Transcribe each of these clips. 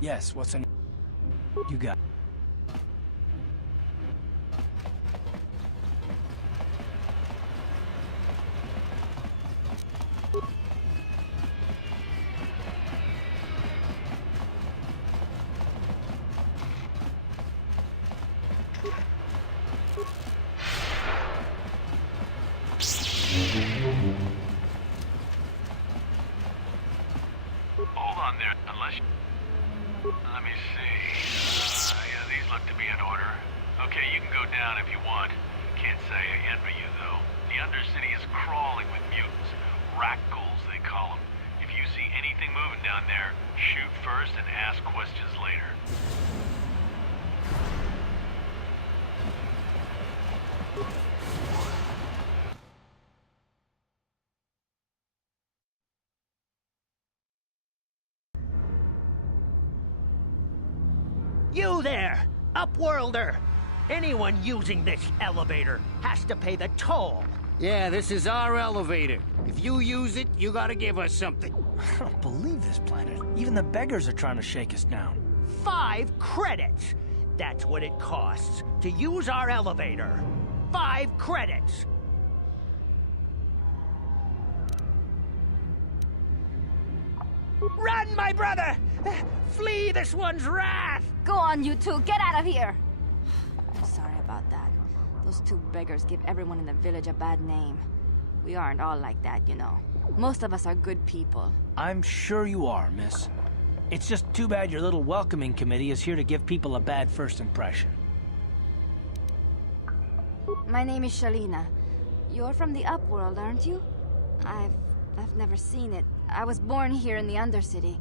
Yes, what's on you got? Hold on there, unless you... Let me see. Yeah, these look to be in order. Okay, you can go down if you want. Can't say I envy you, though. The Undercity is crawling with mutants. Rat-ghouls, they call them. If you see anything moving down there, shoot first and ask questions later. You there, Upworlder! Anyone using this elevator has to pay the toll. Yeah, this is our elevator. If you use it, you gotta give us something. I don't believe this planet. Even the beggars are trying to shake us down. 5 credits! That's what it costs to use our elevator. 5 credits! Run, my brother! Flee this one's wrath! Go on, you two. Get out of here! I'm sorry about that. Those 2 beggars give everyone in the village a bad name. We aren't all like that, you know. Most of us are good people. I'm sure you are, miss. It's just too bad your little welcoming committee is here to give people a bad first impression. My name is Shalina. You're from the Upworld, aren't you? I've never seen it. I was born here in the Undercity.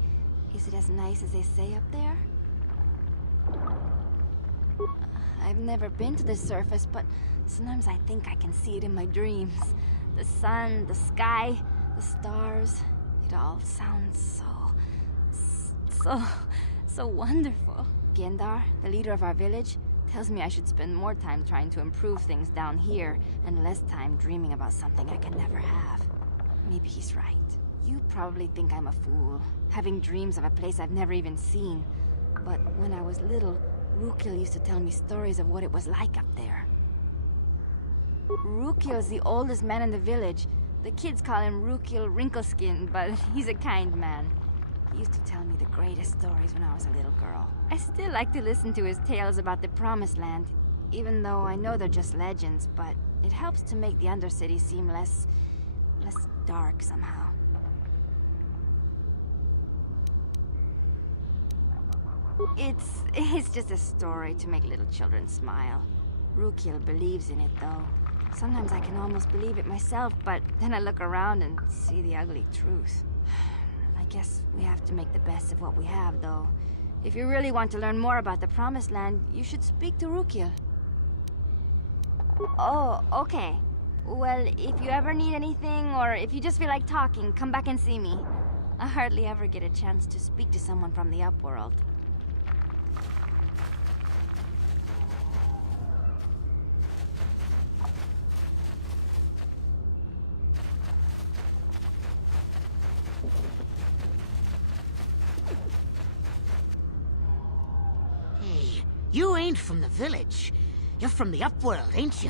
Is it as nice as they say up there? I've never been to the surface, but sometimes I think I can see it in my dreams. The sun, the sky, the stars. It all sounds so wonderful. Gendar, the leader of our village, tells me I should spend more time trying to improve things down here and less time dreaming about something I can never have. Maybe he's right. You probably think I'm a fool, having dreams of a place I've never even seen. But when I was little, Rukil used to tell me stories of what it was like up there. Rukil is the oldest man in the village. The kids call him Rukil Wrinkleskin, but he's a kind man. He used to tell me the greatest stories when I was a little girl. I still like to listen to his tales about the Promised Land, even though I know they're just legends, but it helps to make the Undercity seem less dark somehow. It's just a story to make little children smile. Rukil believes in it, though. Sometimes I can almost believe it myself, but then I look around and see the ugly truth. I guess we have to make the best of what we have, though. If you really want to learn more about the Promised Land, you should speak to Rukil. Oh, okay. Well, if you ever need anything, or if you just feel like talking, come back and see me. I hardly ever get a chance to speak to someone from the Upworld. Hey, you ain't from the village. You're from the Upworld, ain't you?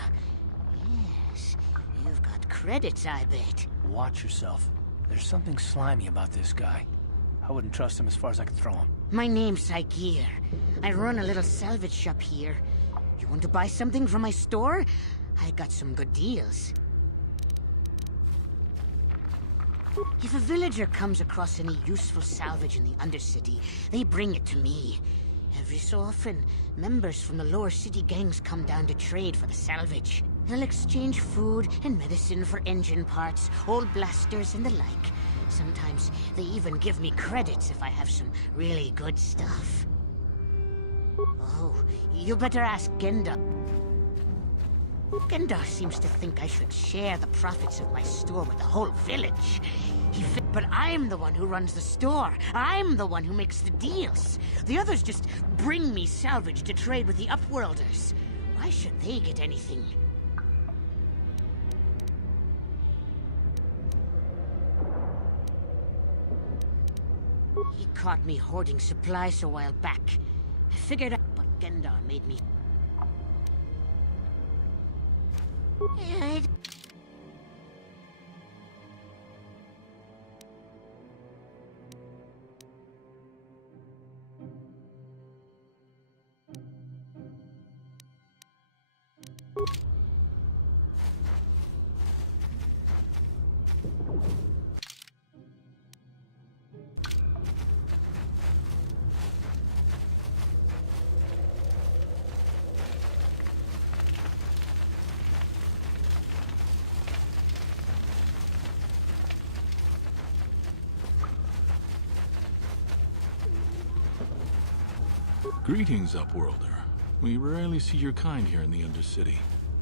Yes, you've got credits, I bet. Watch yourself. There's something slimy about this guy. I wouldn't trust him as far as I could throw him. My name's Saigir. I run a little salvage shop here. You want to buy something from my store? I got some good deals. If a villager comes across any useful salvage in the Undercity, they bring it to me. Every so often, members from the lower city gangs come down to trade for the salvage. They'll exchange food and medicine for engine parts, old blasters and the like. Sometimes they even give me credits if I have some really good stuff. Oh, you better ask Gendar. Gendar seems to think I should share the profits of my store with the whole village. But I'm the one who runs the store. I'm the one who makes the deals. The others just bring me salvage to trade with the Upworlders. Why should they get anything? He caught me hoarding supplies a while back. I figured out, but Gendar made me... Yeah, Greetings, Upworlder. We rarely see your kind here in the Undercity.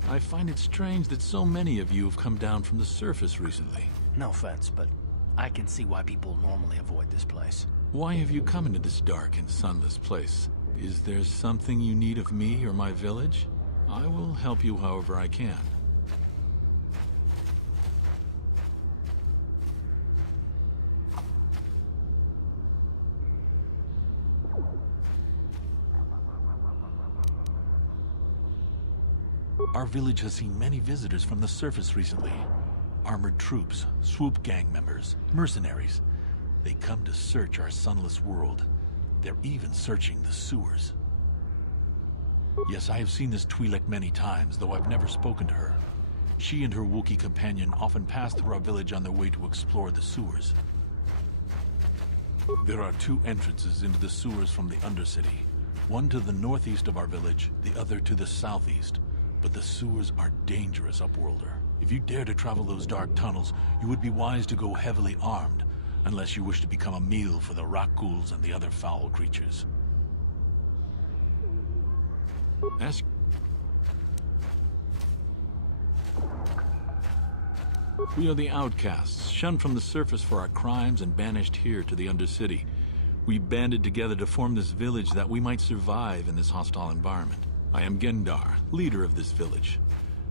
I find it strange that so many of you have come down from the surface recently. No offense, but I can see why people normally avoid this place. Why have you come into this dark and sunless place? Is there something you need of me or my village? I will help you however I can. Our village has seen many visitors from the surface recently. Armored troops, swoop gang members, mercenaries. They come to search our sunless world. They're even searching the sewers. Yes, I have seen this Twi'lek many times, though I've never spoken to her. She and her Wookiee companion often pass through our village on their way to explore the sewers. There are two entrances into the sewers from the Undercity. One to the northeast of our village, the other to the southeast. But the sewers are dangerous, Upworlder. If you dare to travel those dark tunnels, you would be wise to go heavily armed, unless you wish to become a meal for the Rakghouls and the other foul creatures. Ask... We are the outcasts, shunned from the surface for our crimes and banished here to the Undercity. We banded together to form this village that we might survive in this hostile environment. I am Gendar, leader of this village,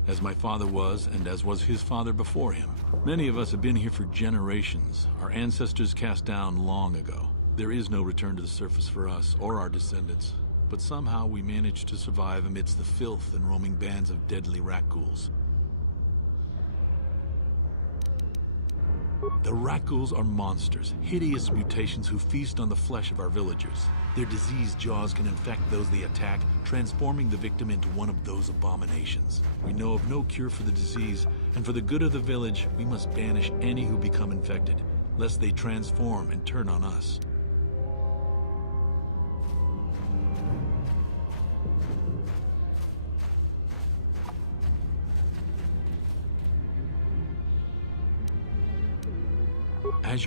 as my father was and as was his father before him. Many of us have been here for generations, our ancestors cast down long ago. There is no return to the surface for us or our descendants, but somehow we managed to survive amidst the filth and roaming bands of deadly Rakghouls. The Rakghouls are monsters, hideous mutations who feast on the flesh of our villagers. Their diseased jaws can infect those they attack, transforming the victim into one of those abominations. We know of no cure for the disease, and for the good of the village, we must banish any who become infected, lest they transform and turn on us. As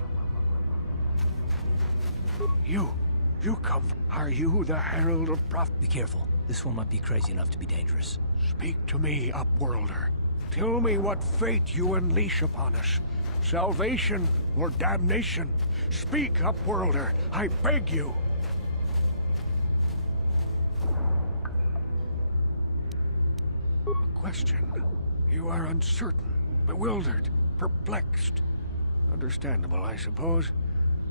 You come. Are you the Herald of Prophet? Be careful. This one might be crazy enough to be dangerous. Speak to me, Upworlder. Tell me what fate you unleash upon us. Salvation or damnation? Speak, Upworlder. I beg you. A question. You are uncertain, bewildered, perplexed. Understandable, I suppose.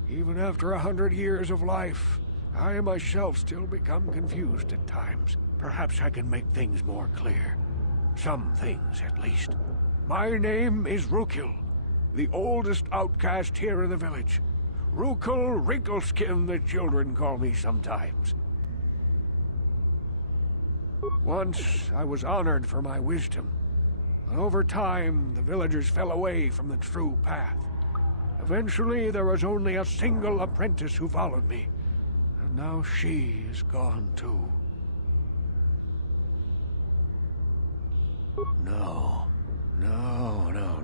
Even after 100 years of life, I myself still become confused at times. Perhaps I can make things more clear. Some things, at least. My name is Rukil, the oldest outcast here in the village. Rukil Wrinkleskin, the children call me sometimes. Once, I was honored for my wisdom. But over time, the villagers fell away from the true path. Eventually, there was only a single apprentice who followed me. And now she is gone too. No,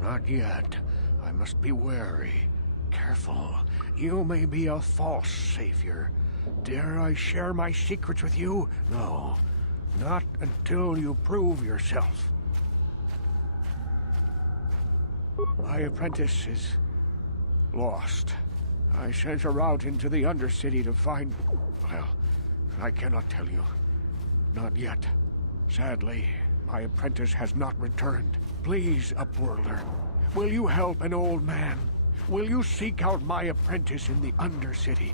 not yet. I must be wary. Careful. You may be a false savior. Dare I share my secrets with you? No, not until you prove yourself. My apprentice is lost. I sent her out into the Undercity to find... Well, I cannot tell you. Not yet. Sadly, my apprentice has not returned. Please, Upworlder, will you help an old man? Will you seek out my apprentice in the Undercity?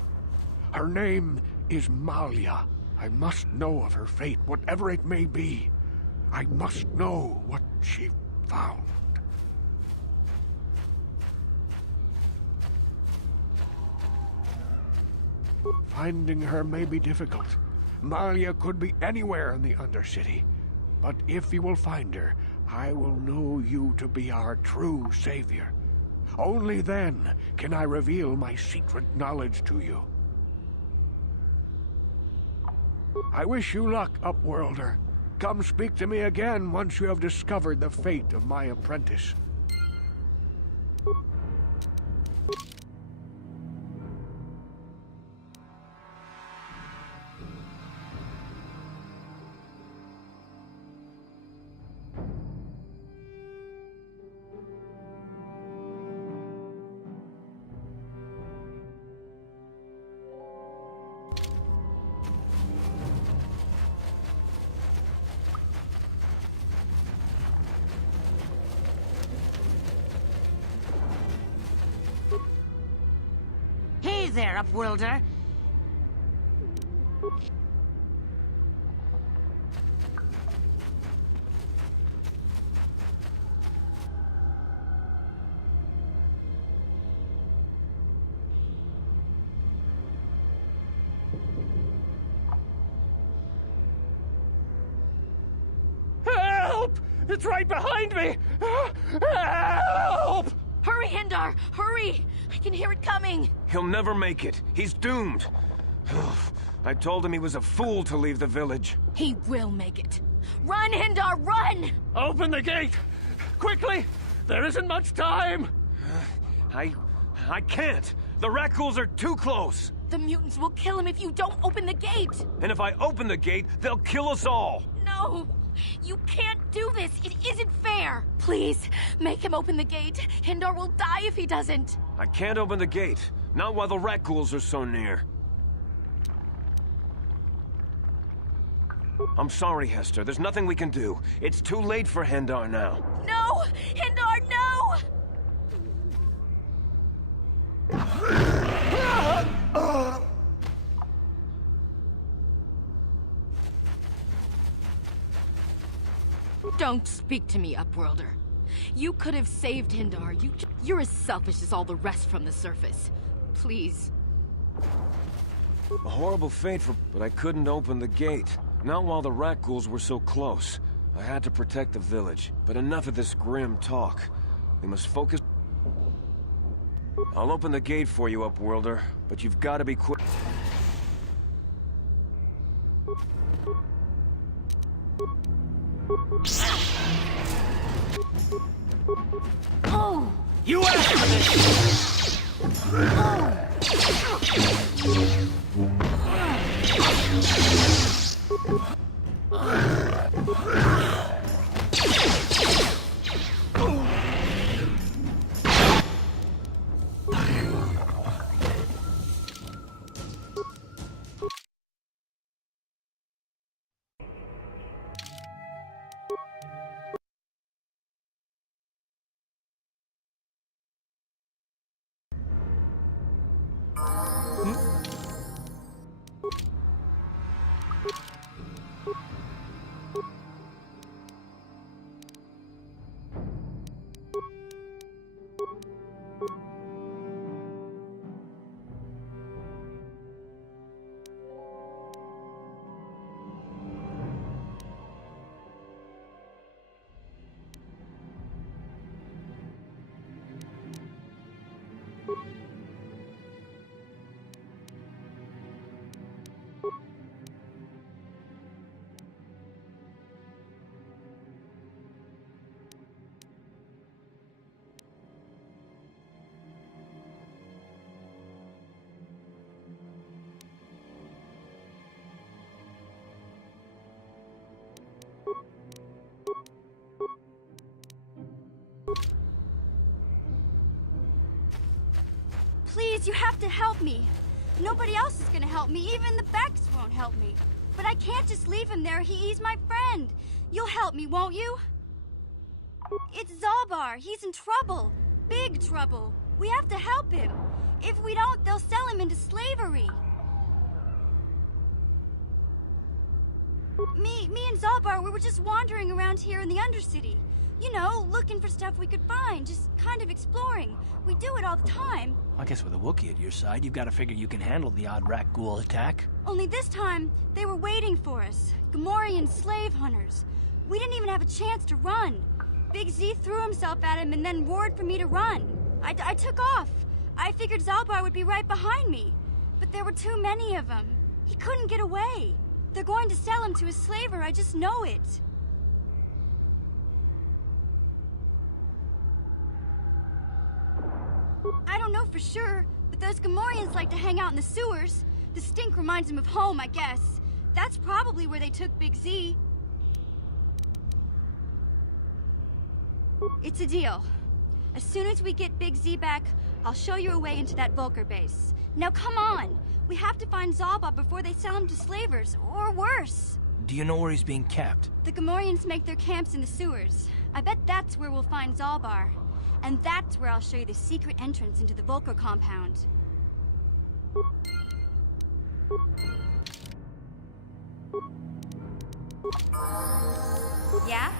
Her name is Malia. I must know of her fate, whatever it may be. I must know what she found. Finding her may be difficult. Malia could be anywhere in the Undercity. But if you will find her, I will know you to be our true savior. Only then can I reveal my secret knowledge to you. I wish you luck, Upworlder. Come speak to me again once you have discovered the fate of my apprentice. Hey there, Upworlder. Help! It's right behind me! Help! Hurry, Hindar! Hurry! I can hear it coming! He'll never make it. He's doomed. I told him he was a fool to leave the village. He will make it. Run, Hindar, run! Open the gate! Quickly! There isn't much time! I can't. The Rakghouls are too close. The mutants will kill him if you don't open the gate! And if I open the gate, they'll kill us all. No! You can't do this! It isn't fair! Please, make him open the gate. Hindar will die if he doesn't. I can't open the gate. Not while the Rakghouls are so near. I'm sorry, Hester. There's nothing we can do. It's too late for Hendar now. No! Hindar, no! Don't speak to me, Upworlder. You could have saved Hindar. You're as selfish as all the rest from the surface. Please. A horrible fate but I couldn't open the gate. Not while the Rakghouls were so close. I had to protect the village. But enough of this grim talk. We must focus. I'll open the gate for you, Upworlder, but you've got to be quick. Oh! You asked for this! Please, you have to help me. Nobody else is gonna help me. Even the Becks won't help me. But I can't just leave him there. He's my friend. You'll help me, won't you? It's Zalbar. He's in trouble. Big trouble. We have to help him. If we don't, they'll sell him into slavery. Me and Zalbar, we were just wandering around here in the Undercity. You know, looking for stuff we could find, just kind of exploring. We do it all the time. I guess with a Wookiee at your side, you've got to figure you can handle the odd rat ghoul attack. Only this time, they were waiting for us. Gamorrean slave hunters. We didn't even have a chance to run. Big Z threw himself at him and then roared for me to run. I took off. I figured Zalbar would be right behind me. But there were too many of them. He couldn't get away. They're going to sell him to a slaver, I just know it. I don't know for sure, but those Gamorreans like to hang out in the sewers. The stink reminds them of home, I guess. That's probably where they took Big Z. It's a deal. As soon as we get Big Z back, I'll show you a way into that Vulcar base. Now come on! We have to find Zalba before they sell him to slavers, or worse. Do you know where he's being kept? The Gamorreans make their camps in the sewers. I bet that's where we'll find Zalbar. And that's where I'll show you the secret entrance into the Vulcar compound. Yeah?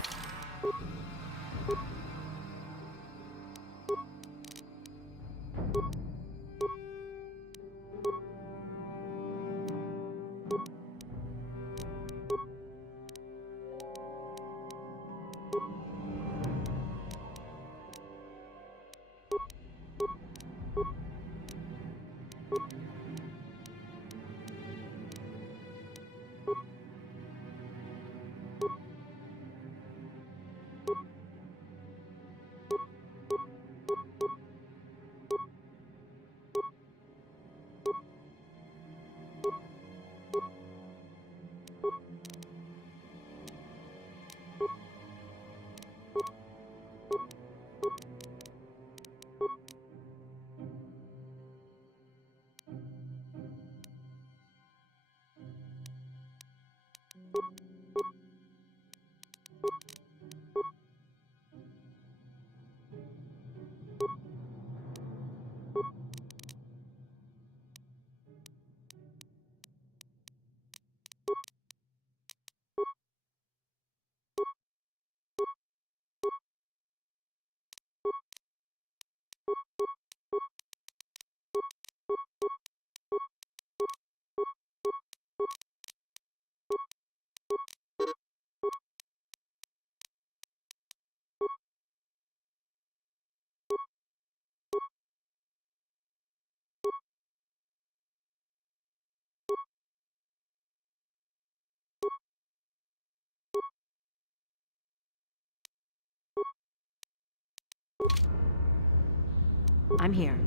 I'm here.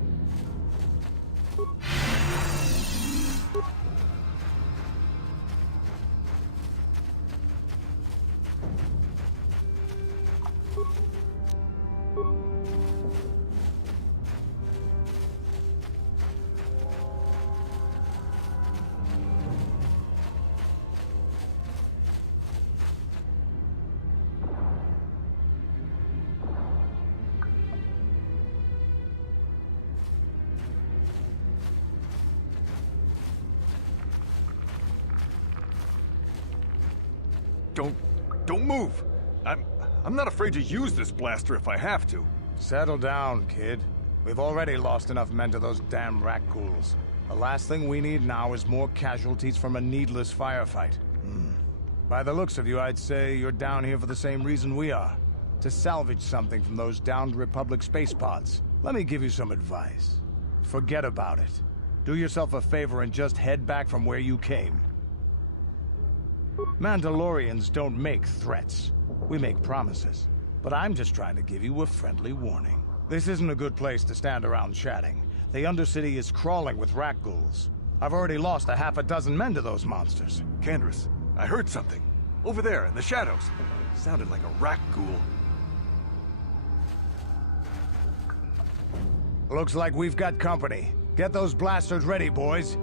Don't move! I'm not afraid to use this blaster if I have to. Settle down, kid. We've already lost enough men to those damn rat ghouls. The last thing we need now is more casualties from a needless firefight. By the looks of you, I'd say you're down here for the same reason we are. To salvage something from those downed Republic space pods. Let me give you some advice. Forget about it. Do yourself a favor and just head back from where you came. Mandalorians don't make threats. We make promises. But I'm just trying to give you a friendly warning. This isn't a good place to stand around chatting. The Undercity is crawling with rat ghouls. I've already lost a half a dozen men to those monsters. Candace, I heard something. Over there, in the shadows. Sounded like a rat ghoul. Looks like we've got company. Get those blasters ready, boys.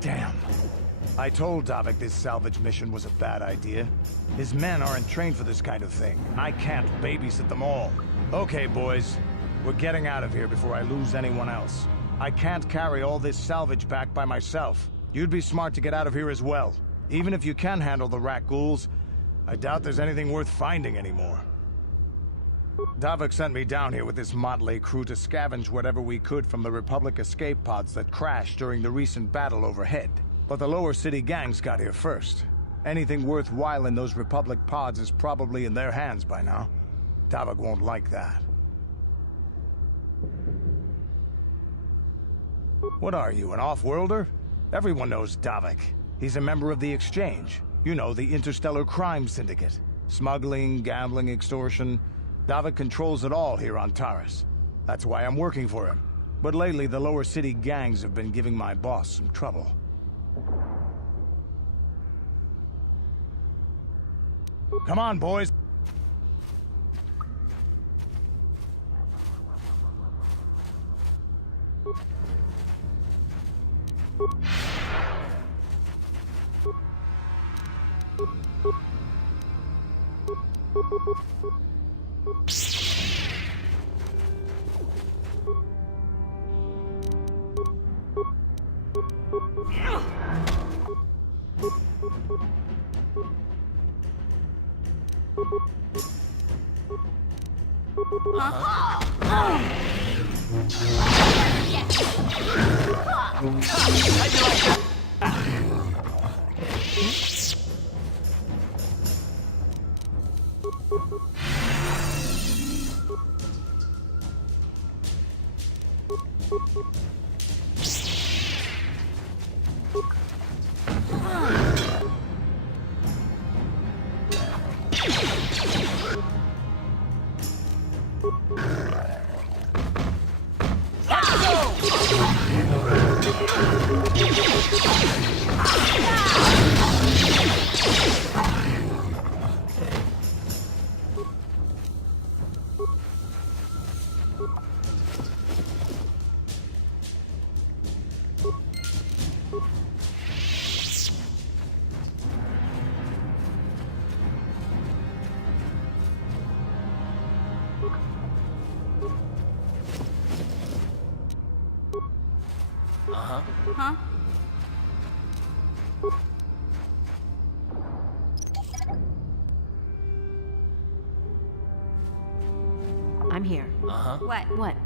Damn. I told Davik this salvage mission was a bad idea. His men aren't trained for this kind of thing. I can't babysit them all. Okay, boys. We're getting out of here before I lose anyone else. I can't carry all this salvage back by myself. You'd be smart to get out of here as well. Even if you can handle the rat ghouls, I doubt there's anything worth finding anymore. Davik sent me down here with this motley crew to scavenge whatever we could from the Republic escape pods that crashed during the recent battle overhead. But the lower city gangs got here first. Anything worthwhile in those Republic pods is probably in their hands by now. Davik won't like that. What are you, an off-worlder? Everyone knows Davik. He's a member of the Exchange. You know, the Interstellar Crime Syndicate. Smuggling, gambling, extortion. Davik controls it all here on Taris. That's why I'm working for him. But lately, the lower city gangs have been giving my boss some trouble. Come on, boys. Huh? I'm here. What? What?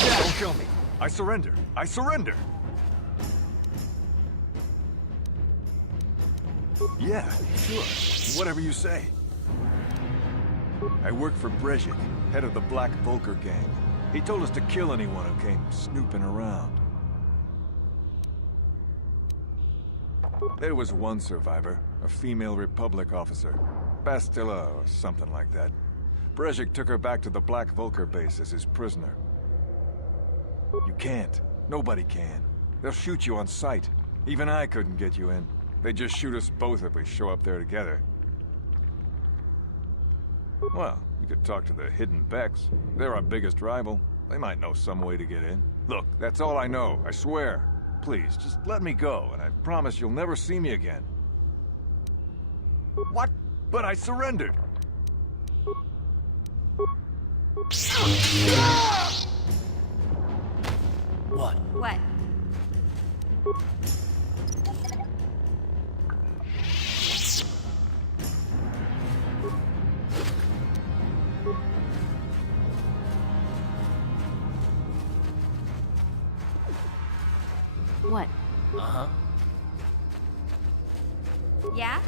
Don't kill me. I surrender. I surrender. Yeah, sure. Whatever you say. I work for Brezhik, head of the Black Volker gang. He told us to kill anyone who came snooping around. There was one survivor, a female Republic officer. Bastila or something like that. Brezhik took her back to the Black Volker base as his prisoner. You can't. Nobody can. They'll shoot you on sight. Even I couldn't get you in. They just shoot us both if we show up there together. Well, you could talk to the Hidden Becks. They're our biggest rival. They might know some way to get in. Look, that's all I know, I swear. Please, just let me go, and I promise you'll never see me again. What? But I surrendered! What? What? What? Uh-huh. Yeah?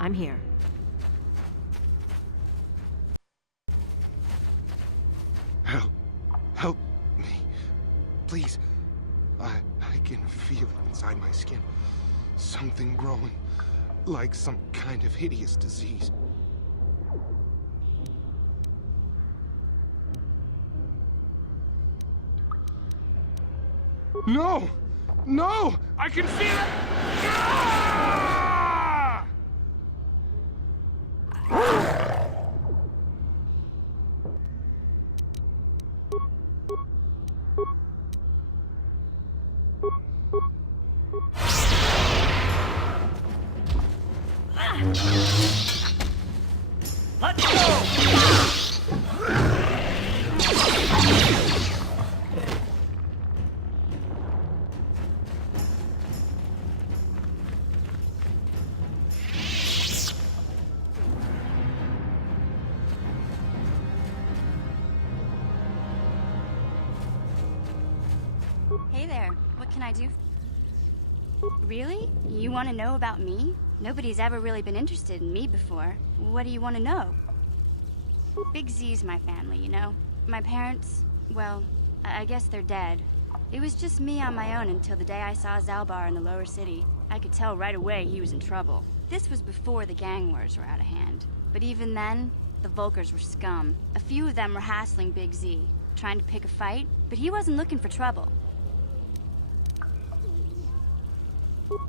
I'm here. Help me. Please. I can feel it inside my skin. Something growing. Like some kind of hideous disease. No! No! I can feel it! Ah! Let go! Hey there, what can I do? Really? You want to know about me? Nobody's ever really been interested in me before. What do you want to know? Big Z's my family, you know? My parents, well, I guess they're dead. It was just me on my own until the day I saw Zalbar in the lower city. I could tell right away he was in trouble. This was before the gang wars were out of hand. But even then, the Volkers were scum. A few of them were hassling Big Z, trying to pick a fight, but he wasn't looking for trouble.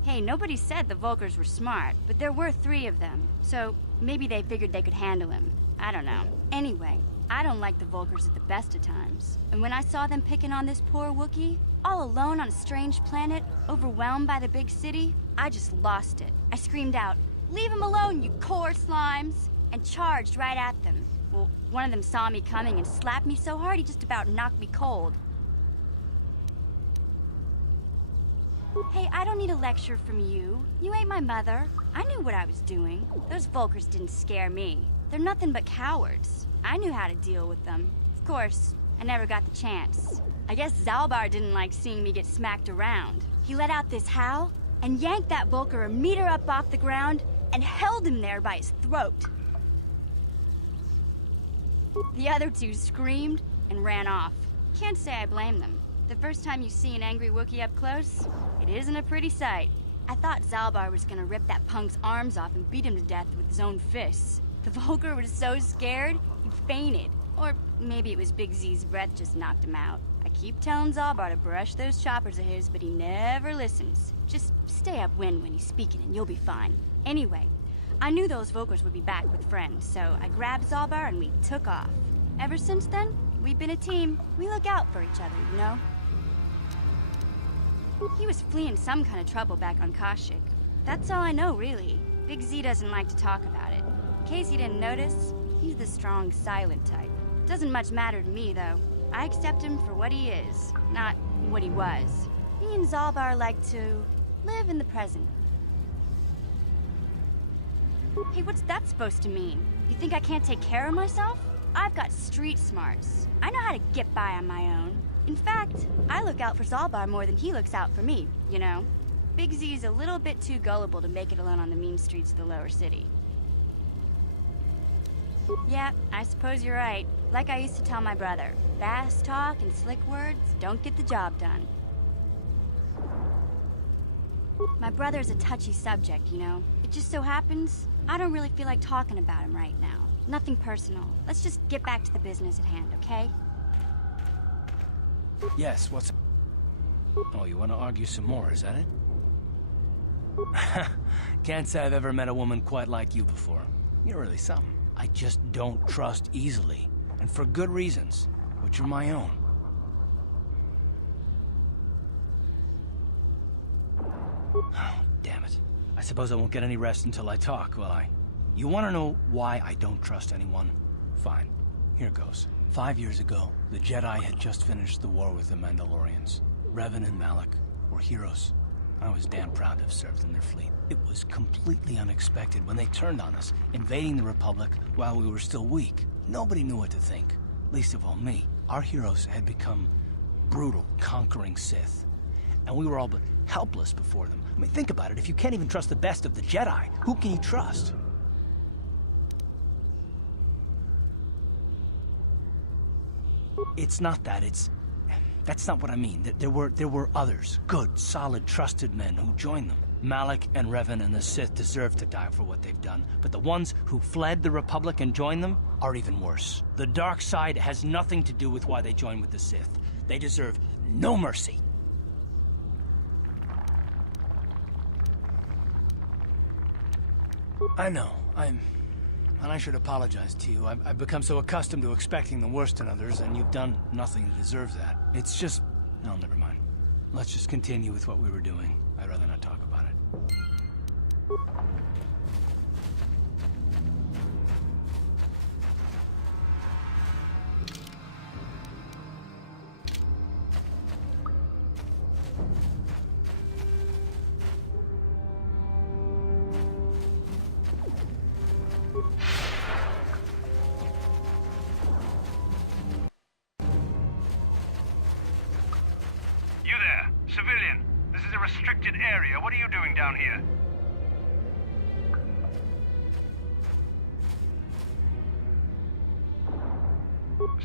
Hey, nobody said the Volkers were smart, but there were 3 of them, so maybe they figured they could handle him. I don't know. Anyway, I don't like the Volkers at the best of times. And when I saw them picking on this poor Wookiee, all alone on a strange planet, overwhelmed by the big city, I just lost it. I screamed out, "Leave him alone, you core slimes!" and charged right at them. Well, one of them saw me coming and slapped me so hard he just about knocked me cold. Hey, I don't need a lecture from you. You ain't my mother. I knew what I was doing. Those Volkers didn't scare me. They're nothing but cowards. I knew how to deal with them. Of course, I never got the chance. I guess Zalbar didn't like seeing me get smacked around. He let out this howl and yanked that Volker a meter up off the ground and held him there by his throat. The other 2 screamed and ran off. Can't say I blame them. The first time you see an angry Wookiee up close, it isn't a pretty sight. I thought Zalbar was gonna rip that punk's arms off and beat him to death with his own fists. The Volker was so scared, he fainted. Or maybe it was Big Z's breath just knocked him out. I keep telling Zalbar to brush those choppers of his, but he never listens. Just stay upwind when he's speaking and you'll be fine. Anyway, I knew those Volkers would be back with friends, so I grabbed Zalbar and we took off. Ever since then, we've been a team. We look out for each other, you know? He was fleeing some kind of trouble back on Kashyyyk. That's all I know, really. Big Z doesn't like to talk about it. In case you didn't notice, he's the strong, silent type. Doesn't much matter to me, though. I accept him for what he is, not what he was. He and Zalbar like to live in the present. Hey, what's that supposed to mean? You think I can't take care of myself? I've got street smarts. I know how to get by on my own. In fact, I look out for Zalbar more than he looks out for me, you know? Big Z's a little bit too gullible to make it alone on the mean streets of the lower city. Yeah, I suppose you're right. Like I used to tell my brother, fast talk and slick words don't get the job done. My brother's a touchy subject, you know? It just so happens, I don't really feel like talking about him right now. Nothing personal. Let's just get back to the business at hand, okay? Yes, what's... Oh, you want to argue some more, is that it? Can't say I've ever met a woman quite like you before. You're really something. I just don't trust easily, and for good reasons, which are my own. Oh, damn it. I suppose I won't get any rest until I talk, will I? You want to know why I don't trust anyone? Fine. Here goes. 5 years ago, the Jedi had just finished the war with the Mandalorians. Revan and Malak were heroes. I was damn proud to have served in their fleet. It was completely unexpected when they turned on us, invading the Republic while we were still weak. Nobody knew what to think, least of all me. Our heroes had become brutal, conquering Sith, and we were all but helpless before them. I mean, think about it. If you can't even trust the best of the Jedi, who can you trust? It's not that, that's not what I mean. There were others, good, solid, trusted men who joined them. Malak and Revan and the Sith deserve to die for what they've done, but the ones who fled the Republic and joined them are even worse. The dark side has nothing to do with why they joined with the Sith. They deserve no mercy. I know, and I should apologize to you. I've become so accustomed to expecting the worst in others, and you've done nothing to deserve that. It's just... No, never mind. Let's just continue with what we were doing. I'd rather not talk about it. Civilian, this is a restricted area. What are you doing down here?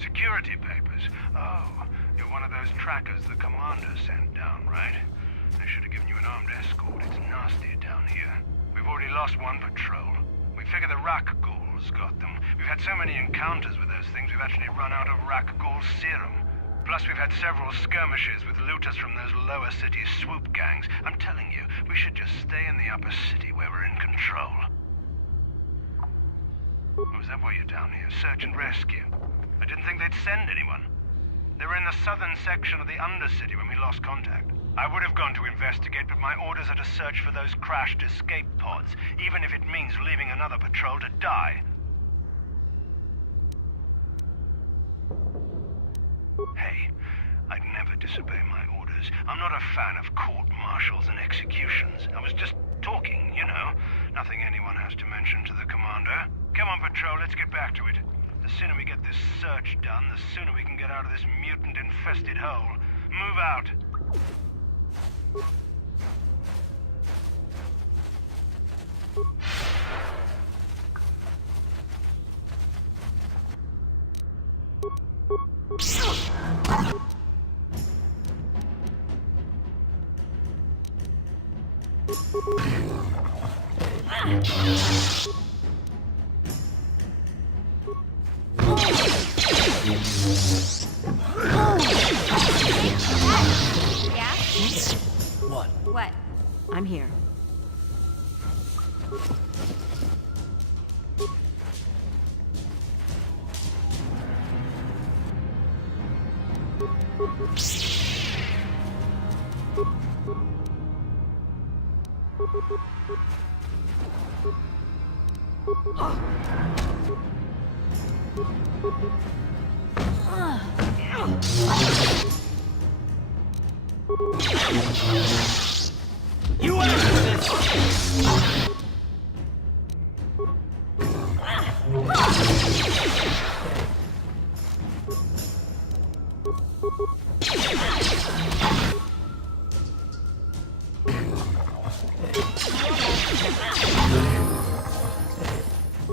Security papers? Oh, you're one of those trackers the commander sent down, right? I should have given you an armed escort. It's nasty down here. We've already lost one patrol. We figure the Rak ghouls got them. We've had so many encounters with those things, we've actually run out of Rak ghoul serum. Plus, we've had several skirmishes with looters from those lower city swoop gangs. I'm telling you, we should just stay in the upper city where we're in control. Oh, is that why you're down here? Search and rescue? I didn't think they'd send anyone. They were in the southern section of the Undercity when we lost contact. I would have gone to investigate, but my orders are to search for those crashed escape pods, even if it means leaving another patrol to die. Hey, I'd never disobey my orders. I'm not a fan of court-martials and executions. I was just talking, you know. Nothing anyone has to mention to the commander. Come on, patrol, let's get back to it. The sooner we get this search done, the sooner we can get out of this mutant-infested hole. Move out. Yeah? What? What? I'm here. You asked for this!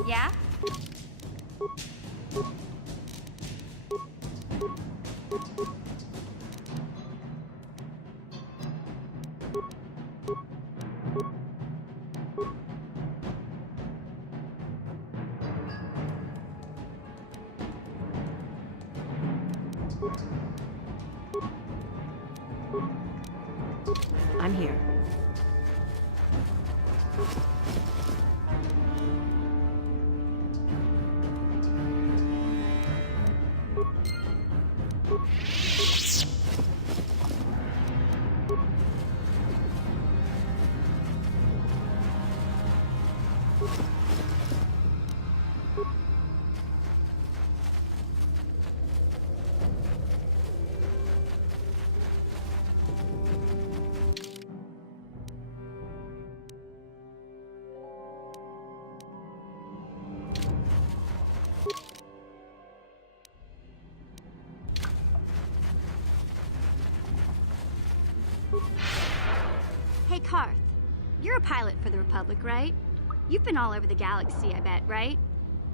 Yeah? I'm here. Hey, Karth. You're a pilot for the Republic, right? You've been all over the galaxy, I bet, right?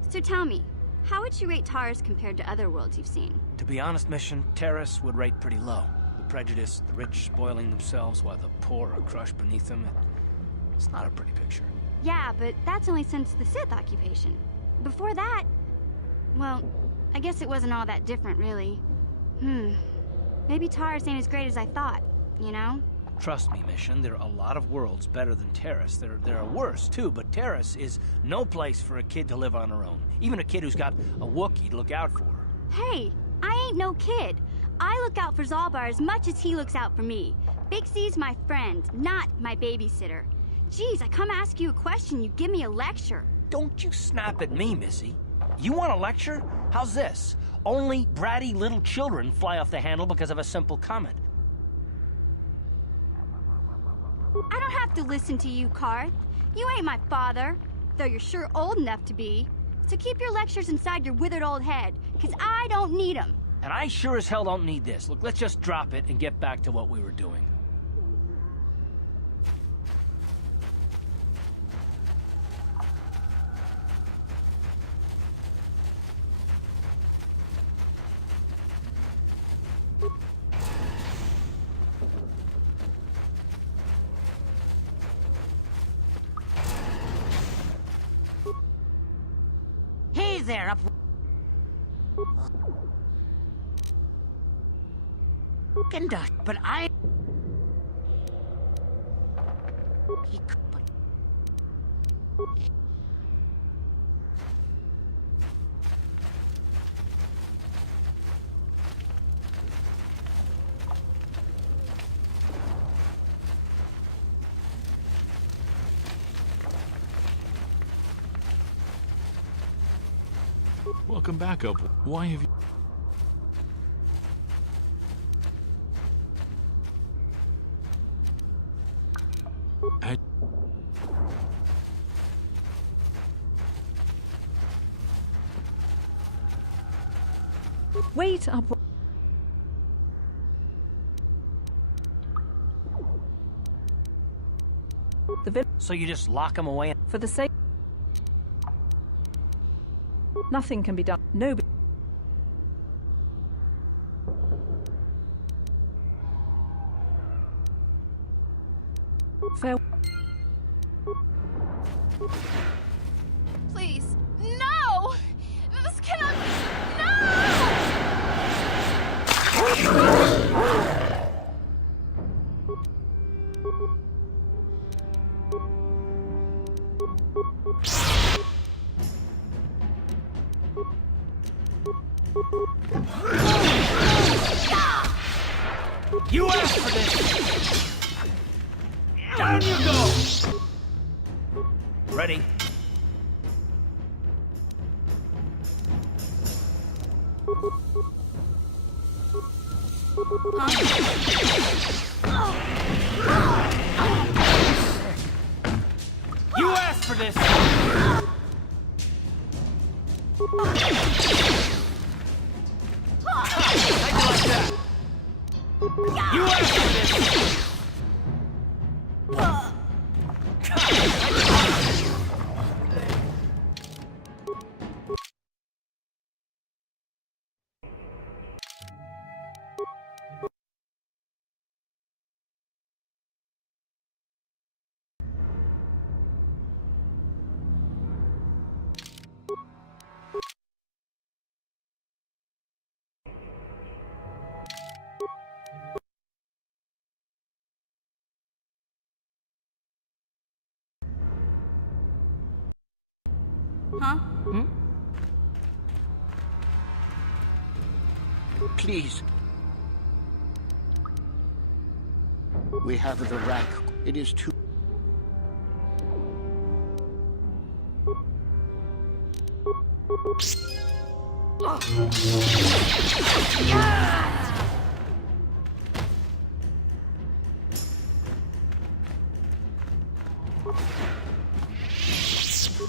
So tell me, how would you rate Taurus compared to other worlds you've seen? To be honest, Mission, Terrace would rate pretty low. The prejudice, the rich spoiling themselves while the poor are crushed beneath them. It's not a pretty picture. Yeah, but that's only since the Sith occupation. Before that, well, I guess it wasn't all that different, really. Maybe Taurus ain't as great as I thought, you know? Trust me, Mission, there are a lot of worlds better than Terrace. There are worse, too, but Terrace is no place for a kid to live on her own. Even a kid who's got a Wookiee to look out for her. Hey, I ain't no kid. I look out for Zalbar as much as he looks out for me. Big Z's my friend, not my babysitter. Geez, I come ask you a question, you give me a lecture. Don't you snap at me, Missy. You want a lecture? How's this? Only bratty little children fly off the handle because of a simple comment. I don't have to listen to you, Karth. You ain't my father, though you're sure old enough to be. So keep your lectures inside your withered old head, because I don't need them. And I sure as hell don't need this. Look, let's just drop it and get back to what we were doing. Hey there, up. And but I. Welcome back, Up. Why have you... Wait up. So you just lock them away? For the sake... Nothing can be done. Nobody... Fair... Please, no! This cannot... No! You asked for this! Down you go! Ready? You asked for this! You asked for this! Huh? Please. We have the rack. It is too...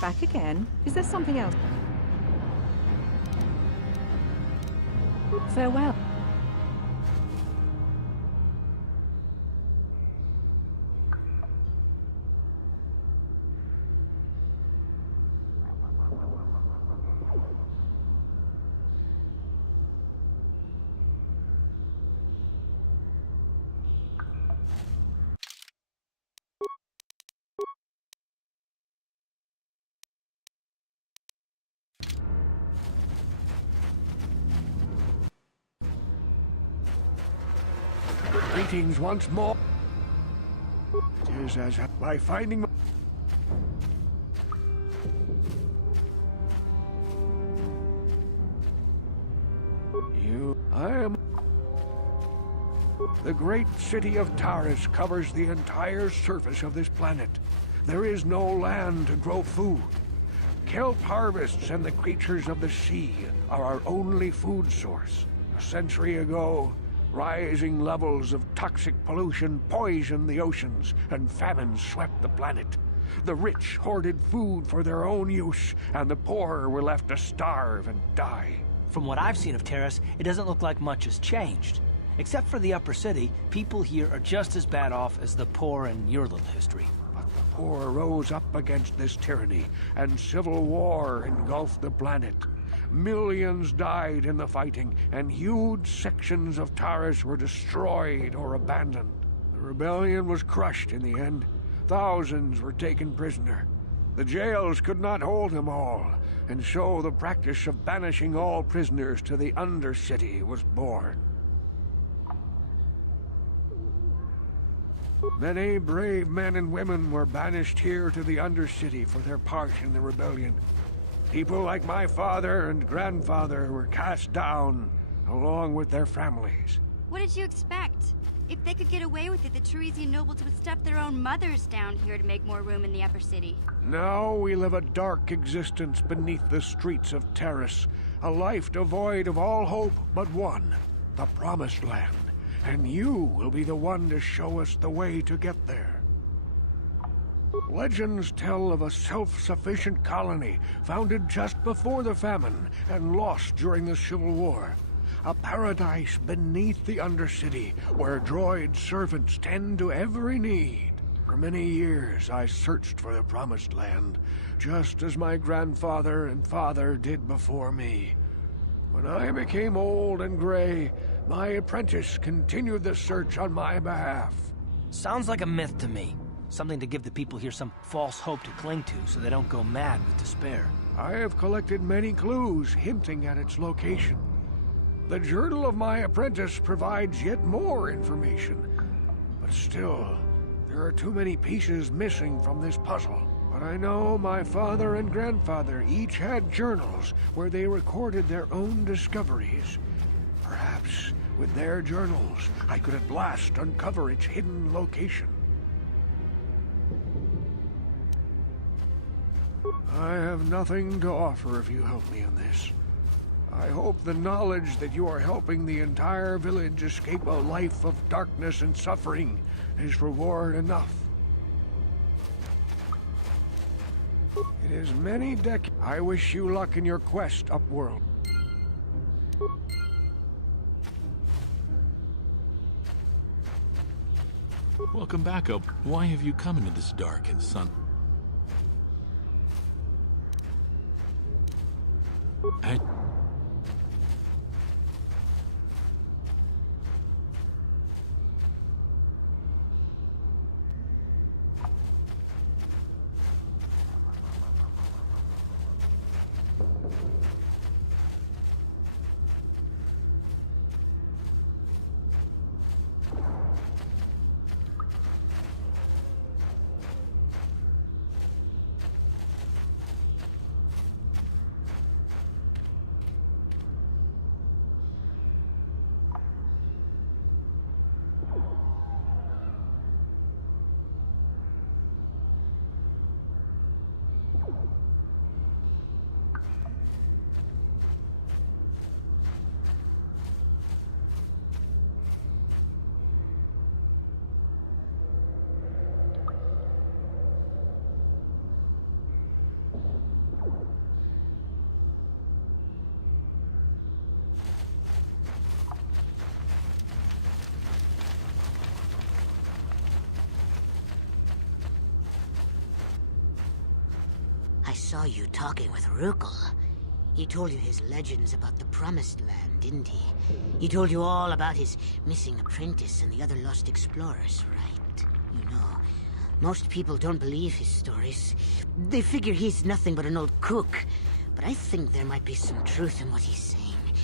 Back again? Is there something else? Farewell. Greetings once more. Tis as by finding you, I am. The great city of Taris covers the entire surface of this planet. There is no land to grow food. Kelp harvests and the creatures of the sea are our only food source. A century ago, rising levels of toxic pollution poisoned the oceans, and famine swept the planet. The rich hoarded food for their own use, and the poor were left to starve and die. From what I've seen of Terrace, it doesn't look like much has changed. Except for the upper city, people here are just as bad off as the poor in your little history. But the poor rose up against this tyranny, and civil war engulfed the planet. Millions died in the fighting, and huge sections of Taris were destroyed or abandoned. The rebellion was crushed in the end. Thousands were taken prisoner. The jails could not hold them all, and so the practice of banishing all prisoners to the Undercity was born. Many brave men and women were banished here to the Undercity for their part in the rebellion. People like my father and grandfather were cast down, along with their families. What did you expect? If they could get away with it, the Teresian nobles would stuff their own mothers down here to make more room in the upper city. Now we live a dark existence beneath the streets of Taris, a life devoid of all hope but one, the Promised Land. And you will be the one to show us the way to get there. Legends tell of a self-sufficient colony founded just before the famine and lost during the Civil War. A paradise beneath the Undercity where droid servants tend to every need. For many years I searched for the Promised Land, just as my grandfather and father did before me. When I became old and gray, my apprentice continued the search on my behalf. Sounds like a myth to me. Something to give the people here some false hope to cling to so they don't go mad with despair. I have collected many clues hinting at its location. The journal of my apprentice provides yet more information. But still, there are too many pieces missing from this puzzle. But I know my father and grandfather each had journals where they recorded their own discoveries. Perhaps with their journals, I could at last uncover its hidden location. I have nothing to offer if you help me in this. I hope the knowledge that you are helping the entire village escape a life of darkness and suffering is reward enough. It is many decades. I wish you luck in your quest upworld. Welcome back up. Why have you come into this dark and sun? I saw you talking with Rukel. He told you his legends about the Promised Land, didn't he? He told you all about his missing apprentice and the other lost explorers, right? You know, most people don't believe his stories. They figure he's nothing but an old cook. But I think there might be some truth in what he's saying.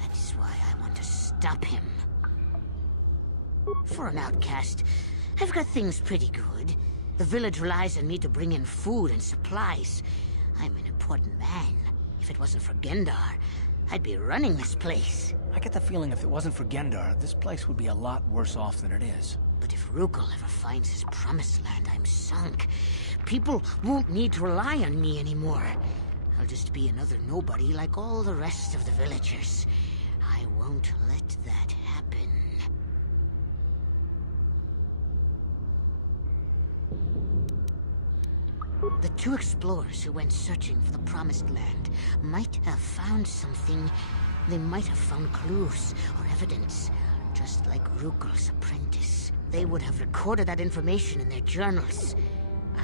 That's why I want to stop him. For an outcast, I've got things pretty good. The village relies on me to bring in food and supplies. I'm an important man. If it wasn't for Gendar, I'd be running this place. I get the feeling if it wasn't for Gendar, this place would be a lot worse off than it is. But if Rukel ever finds his Promised Land, I'm sunk. People won't need to rely on me anymore. I'll just be another nobody like all the rest of the villagers. I won't let that happen. The two explorers who went searching for the Promised Land might have found something. They might have found clues or evidence, just like Rukel's apprentice. They would have recorded that information in their journals.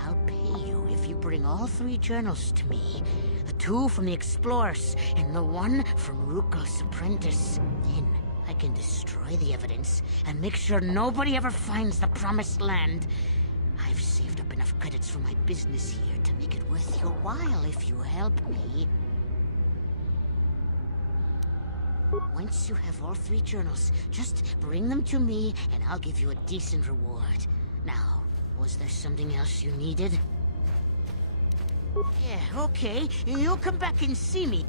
I'll pay you if you bring all 3 journals to me. The 2 from the explorers and the 1 from Rukel's apprentice. Then I can destroy the evidence and make sure nobody ever finds the Promised Land. I've saved up enough credits for my business here to make it worth your while if you help me. Once you have all 3 journals, just bring them to me and I'll give you a decent reward. Now, was there something else you needed? Yeah, okay. You'll come back and see me.